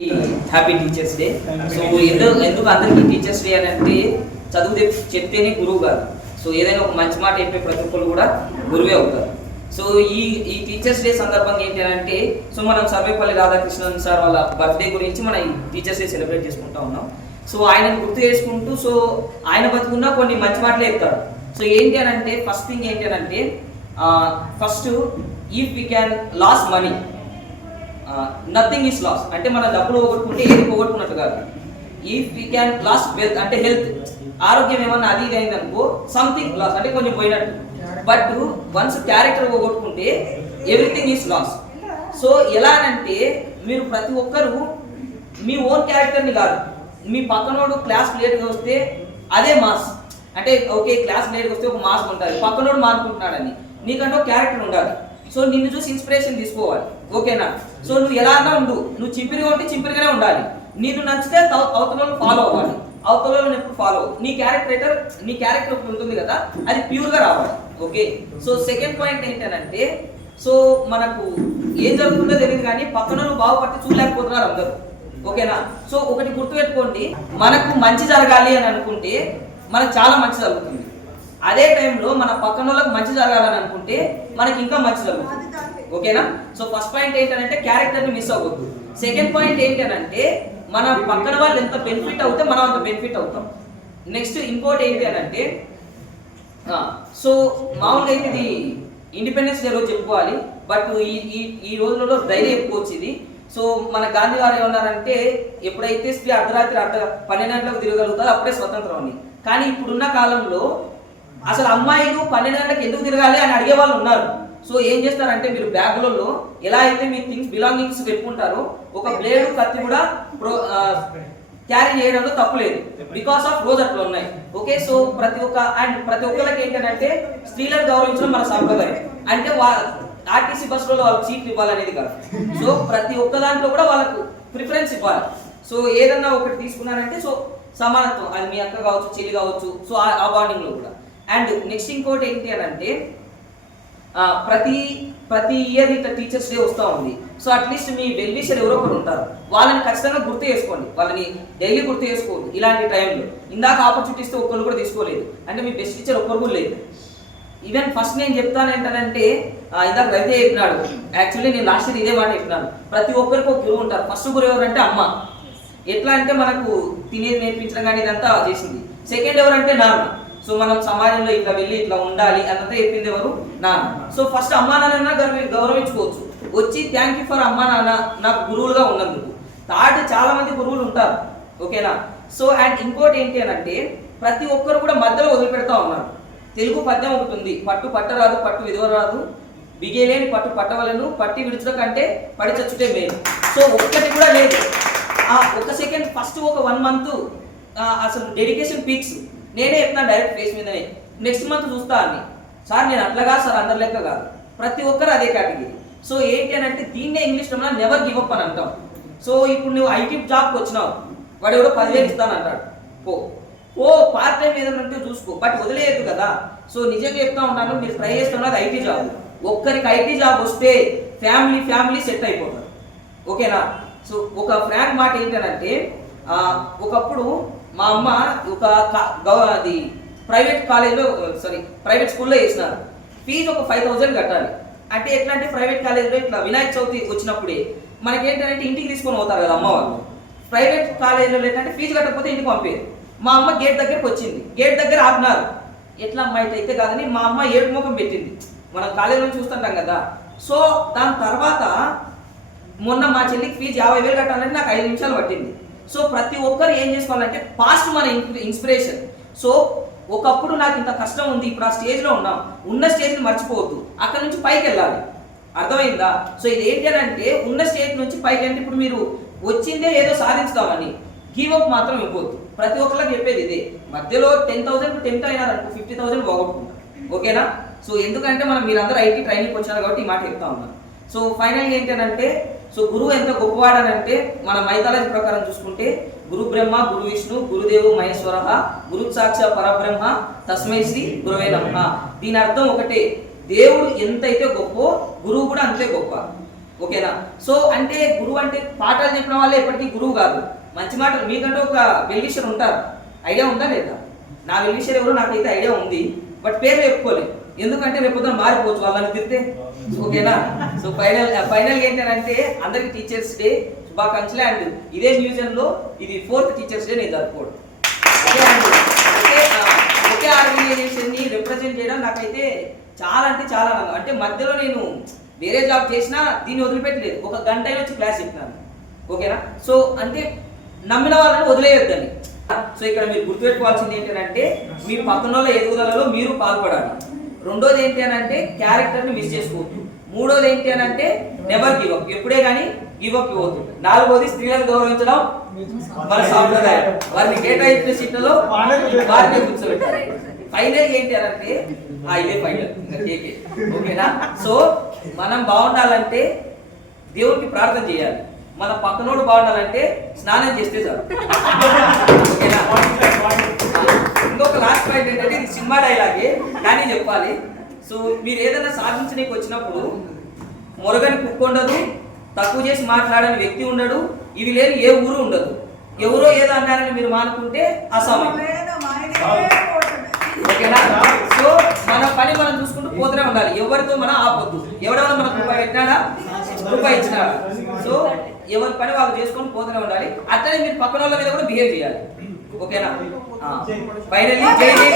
Happy teachers day. So ఎందుకు అందరికీ teachers day అని అంటే చదువు చెప్తేనే గురువు కాదు. సో ఏదైనా ఒక మంచి మాట చెప్పే ప్రతి ఒక్కరు కూడా గురువే అవుతారు. సో ఈ టీచర్స్ డే సందర్భంగా ఏంటి అంటే సో మనం సర్వేపల్లి రాధాకృష్ణన్ సార్ వాళ్ళ బర్త్డే గురించి మన ఈ టీచర్స్ డే సెలబ్రేట్ చేసుకుంటా ఉన్నాం. సో ఆయనను గుర్తు చేసుకుంటూ సో ఆయన బతుకున్న కొన్ని మంచి మాటలే చెప్తారు. సో ఏంటి అని అంటే ఫస్ట్ థింగ్ ఏంటి అని అంటే first if we can lose money nothing is loss అంటే మన డబ్బులు పోగొట్టుకుంటే ఏది పోగొట్టుకున్నట్టు కాదు. If we can lose wealth అంటే హెల్త్ ఆరోగ్యం ఏమన్నా అది ఇది అయింది అనుకో సంథింగ్ లాస్ అంటే కొంచెం పోయినట్టు. బట్ వన్స్ క్యారెక్టర్ పోగొట్టుకుంటే ఎవ్రీథింగ్ ఈస్ లాస్. సో ఎలా అంటే మీరు ప్రతి ఒక్కరు మీ ఓన్ క్యారెక్టర్ని కాదు, మీ పక్కనోడు క్లాస్ లేట్గా వస్తే అదే మాస్ అంటే ఓకే క్లాస్ లేట్గా వస్తే ఒక మాస్ ఉంటుంది, పక్కనోడు మానుకుంటున్నాడని నీకంటే ఒక క్యారెక్టర్ ఉండాలి. సో నిన్ను చూసి ఇన్స్పిరేషన్ తీసుకోవాలి, ఓకేనా? సో నువ్వు ఎలా అన్నా ఉండు, నువ్వు చింపిరిగా ఉంటే చింపిరిగానే ఉండాలి. నీకు నచ్చితే అవతల ఫాలో అవ్వాలి, అవతల ఎప్పుడు ఫాలో నీ క్యారెక్టర్ ఒకటి ఉంటుంది కదా, అది ప్యూర్గా రావాలి, ఓకే? సో సెకండ్ పాయింట్ ఏంటంటే సో మనకు ఏం జరుగుతుందో తెలియదు కానీ పక్కన బాగుపడితే చూడలేకపోతున్నారు అందరూ, ఓకేనా? సో ఒకటి గుర్తుపెట్టుకోండి, మనకు మంచి జరగాలి అని అనుకుంటే మనకు చాలా మంచి జరుగుతుంది. అదే టైంలో మన పక్కన వాళ్ళకి మంచి జరగాలని అనుకుంటే మనకి ఇంకా మంచి జరుగుతుంది, ఓకేనా? సో ఫస్ట్ పాయింట్ ఏంటంటే క్యారెక్టర్ని మిస్ అవ్వద్దు. సెకండ్ పాయింట్ ఏంటంటే మన పక్కన వాళ్ళు ఎంత బెనిఫిట్ అవుతే మనం అంత బెనిఫిట్ అవుతాం. నెక్స్ట్ ఇంకోటి ఏంటి అని అంటే సో మామూలుగా అయితే ఇది ఇండిపెండెన్స్ డే రోజు చెప్పుకోవాలి, బట్ ఈ రోజులలో డైలీ చెప్పుకోవచ్చు ఇది. సో మన గాంధీ గారు ఏమన్నారంటే ఎప్పుడైతే స్త్రీ అర్ధరాత్రి 12 గంటలకు తిరగలుగుతారో అప్పుడే స్వతంత్రం అని. కానీ ఇప్పుడున్న కాలంలో అసలు అమ్మాయిలు 12 గంటలకు ఎందుకు తిరగాలి అని అడిగే వాళ్ళు ఉన్నారు. సో ఏం చేస్తారంటే మీరు బ్యాగులలో ఎలా అయితే మీ థింగ్స్ బిలాంగింగ్స్ పెట్టుకుంటారో ఒక బ్లేడ్ కత్తి కూడా క్యారీ చేయడంలో తప్పులేదు, బికాస్ ఆఫ్ రోజు అట్లా ఉన్నాయి, ఓకే? సో ప్రతి ఒక్కరికి ఏంటంటే స్త్రీలను గౌరవించడం మన సంప్రదాయం. అంటే ఆర్టీసీ బస్సులో వాళ్ళకి సీట్లు ఇవ్వాలనేది కాదు. సో ప్రతి ఒక్క దాంట్లో కూడా వాళ్ళకు ప్రిఫరెన్స్ ఇవ్వాలి. సో ఏదన్నా ఒకటి తీసుకున్నారంటే సో సమానత్వం, అది మీ అక్క కావచ్చు, చెల్లి కావచ్చు, సో ఆ బాండింగ్లో కూడా. అండ్ నెక్స్ట్ ఇంకోటి ఏంటి అని అంటే ప్రతి ఇయర్ ఇట్లా టీచర్స్ డే వస్తూ ఉంది. సో అట్లీస్ట్ మీ వెల్ విషర్ ఎవరో ఒకరు ఉంటారు, వాళ్ళని ఖచ్చితంగా గుర్తు చేసుకోండి, వాళ్ళని డైలీ గుర్తు చేసుకోవద్దు. ఇలాంటి టైంలో ఇందాక ఆపర్చునిటీస్తే ఒక్కరు కూడా తీసుకోలేదు అంటే మీ బెస్ట్ టీచర్ ఒక్కరు కూడా లేదు. ఈవెన్ ఫస్ట్ నేను చెప్తాను ఏంటంటే ఇందాక రవితే చెప్పినాడు, యాక్చువల్లీ నేను లాస్ట్ ఇయర్ ఇదే మాట చెప్పినాను, ప్రతి ఒక్కరికి ఒక గురువు ఉంటారు. ఫస్ట్ గురువు ఎవరంటే అమ్మ, ఎట్లా అంటే మనకు తినేది నేర్పించడం కానీ ఇదంతా చేసింది. సెకండ్ ఎవరంటే నాన్న, సో మనం సమాజంలో ఇట్లా వెళ్ళి ఇట్లా ఉండాలి అదంతా చెప్పింది ఎవరు? నాన్న. సో ఫస్ట్ అమ్మా నాన్న గౌరవించుకోవచ్చు, వచ్చి థ్యాంక్ యూ ఫర్ అమ్మా నాన్న నాకు గురువులుగా ఉన్నందుకు. థర్డ్ చాలా మంది గురువులు ఉంటారు, ఓకేనా? సో అండ్ ఇంకోటి ఏంటి అని అంటే ప్రతి ఒక్కరు కూడా మధ్యలో వదిలిపెడతా ఉన్నారు. తెలుగు పద్యం ఒకటి ఉంది, పట్టు పట్టరాదు పట్టు విధవరాదు బిగేలేని పట్టు పట్టవలను పట్టి విడుచుట కంటే పడి చచ్చుటే మేలు. సో ఒక్కటి కూడా లేదు. ఒక సెకండ్ ఫస్ట్ ఒక 1 month అసలు డెడికేషన్ పీక్స్ నేనే చెప్తాను డైరెక్ట్ ఫేస్ మీదనే. నెక్స్ట్ మంత్ చూస్తా అని సార్ నేను అట్లా సార్ అందరి లెక్క కాదు, ప్రతి ఒక్కరు అదే కేటగిరీ. సో ఏంటి అని అంటే దీన్నే ఇంగ్లీష్లో నెవర్ గివ్ అప్ అని అంటాం. సో ఇప్పుడు నువ్వు ఐటీ జాబ్కి వచ్చినావు, వాడు ఎవడో 10,000 ఇస్తాను అంటాడు, ఓ పార్ట్ టైం ఏదైనా ఉంటే చూసుకో, బట్ వదిలేయద్దు కదా. సో నిజంగా చెప్తా ఉంటాను, మీరు ట్రై చేస్తున్నది ఐటీ జాబ్. ఒక్కరికి ఐటీ జాబ్ వస్తే ఫ్యామిలీ సెట్ అయిపోతారు, ఓకేనా? సో ఒక ఫ్రాంక్ మాట ఏంటంటే ఒకప్పుడు మా అమ్మ అది ప్రైవేట్ స్కూల్లో వేసినారు. ఫీజు ఒక 5,000 కట్టాలి. అంటే ఎట్లా అంటే ప్రైవేట్ కాలేజ్లో ఇట్లా వినాయక చవితి వచ్చినప్పుడే మనకేంటంటే ఇంటికి తీసుకొని పోతారు కదా అమ్మ వాళ్ళు. ప్రైవేట్ కాలేజ్లో ఏంటంటే ఫీజు కట్టకపోతే ఇంటికి పంపేది. మా అమ్మ గేట్ దగ్గరకు వచ్చింది, గేట్ దగ్గర ఆపినారు. ఎట్లా అమ్మ అయితే కాదని మా అమ్మ ఏడు ముఖం పెట్టింది, మనం కాలేజ్ నుంచి చూస్తుంటాం కదా. సో దాని తర్వాత మొన్న మా చెల్లికి ఫీజు 50,000 కట్టాలంటే నాకు 5 నిమిషాలు పట్టింది. సో ప్రతి ఒక్కరు ఏం చేసుకోవాలంటే పాస్ట్ మన ఇన్స్పిరేషన్. సో ఒకప్పుడు నాకు ఇంత కష్టం ఉంది, ఇప్పుడు ఆ స్టేజ్లో ఉన్నాం, ఉన్న స్టేజ్ని మర్చిపోవద్దు, అక్కడ నుంచి పైకి వెళ్ళాలి, అర్థమైందా? సో ఇది ఏంటి అంటే ఉన్న స్టేజ్ నుంచి పైకి అంటే ఇప్పుడు మీరు వచ్చిందే ఏదో సాధించుతామని గివ్ అప్ మాత్రం ఇవ్వద్దు. ప్రతి ఒక్కరికి చెప్పేది ఇదే, మధ్యలో 10,000 టెంప్ట్ అయినారనుకో 50,000 పోగొట్టుకుంటాం, ఓకేనా? సో ఎందుకంటే మీరందరూ ఐటీ ట్రైనింగ్ వచ్చారు కాబట్టి ఈ మాట చెప్తా ఉన్నాను. సో ఫైనల్గా ఏంటంటే సో గురువు ఎంత గొప్పవాడనంటే మన మైథాలజీ ప్రకారం చూసుకుంటే గురు బ్రహ్మ గురు విష్ణు గురుదేవు మహేశ్వర గురు సాక్ష పరబ్రహ్మ తస్మై శ్రీ గురువే నమః. దీని అర్థం ఒకటే, దేవుడు ఎంతైతే గొప్ప గురువు కూడా అంతే గొప్ప. ఓకేనా. సో అంటే గురువు అంటే పాఠాలు చెప్పిన వాళ్ళే ఎప్పటికీ గురువు కాదు. మంచి మాటలు మీకంటే ఒక వెల్విషర్ ఉంటారు, ఐడియా ఉందా లేదా? నా వెల్విషర్ ఎవరో నాకైతే ఐడియా ఉంది, బట్ పేరు చెప్పుకోలేదు, ఎందుకంటే రేపు పొద్దున మారిపోవచ్చు వాళ్ళని తిరితే. ఓకేనా. సో ఫైనల్ ఏంటంటే అందరికి టీచర్స్ డే శుభాకాంక్షలు. అండ్ ఇదే మ్యూజియంలో ఇది 4th టీచర్స్ డే నేను జరుపుకోవడం. ఒకే ఆర్గనైజేషన్ ని రిప్రజెంట్ చేయడం నాకైతే చాలా అంటే చాలా ఆనందం. అంటే మధ్యలో నేను వేరే జాబ్ చేసినా దీన్ని వదిలిపెట్టలేదు, ఒక గంట వచ్చి క్లాస్ చెప్తున్నాను. ఓకేనా. సో అంటే నమ్మిన వాళ్ళని వదిలేయొద్దని. సో ఇక్కడ మీరు గుర్తుపెట్టుకోవాల్సింది ఏంటంటే మీ పక్కన వాళ్ళ ఎదుగుదలలో మీరు పాల్పడాలి. రెండోది ఏంటి అని అంటే క్యారెక్టర్ని మిస్ చేసుకోవద్దు. మూడోది ఏంటి అని అంటే నెవర్ గివ్ అప్, ఎప్పుడే కానీ గివ్ అప్ ఇవ్వద్దు. నాలుగోది స్త్రీలను గౌరవించడం మన సాంప్రదాయం, వారిని కేటాయించిన సీట్లలో వారిని కూర్చోబెట్టాలి. ఫైనల్ ఏంటి అని అంటే ఇదే ఫైనల్ ఇంకా కేకే. ఓకేనా. సో మనం బాగుండాలంటే దేవుడికి ప్రార్థన చేయాలి, మన పక్కనోడు బాగుండాలంటే స్నానం చేస్తే చాలు. ఓకేనా. ఇంకొక లాస్ట్ పాయింట్ ఏంటంటే ఇది సినిమా డైలాగే కానీ చెప్పాలి. సో మీరు ఏదైనా సాధించడానికి వచ్చినప్పుడు మొరగని కుక్క ఉండదు, తక్కువ చేసి మాట్లాడని వ్యక్తి ఉండడు, ఇవి లేని ఏ ఊరు ఉండదు. ఎవరో ఏదో అన్నారని మీరు మానుకుంటే అసమయం. ఓకేనా. సో మన పని మనం చూసుకుంటూ పోతూనే ఉండాలి, ఎవరితో మనం ఆపొద్దు. ఎవడెవరో మనకు రూపాయి పెట్టినాడా, రూపాయి ఇచ్చినాడా, సో ఎవరి పని వాళ్ళు చేసుకొని పోతూనే ఉండాలి. అట్లనే మీరు పక్కన వాళ్ళ మీద కూడా బిహేవ్ చేయాలి. ఓకేనా. ఫైనల్లీ జై జై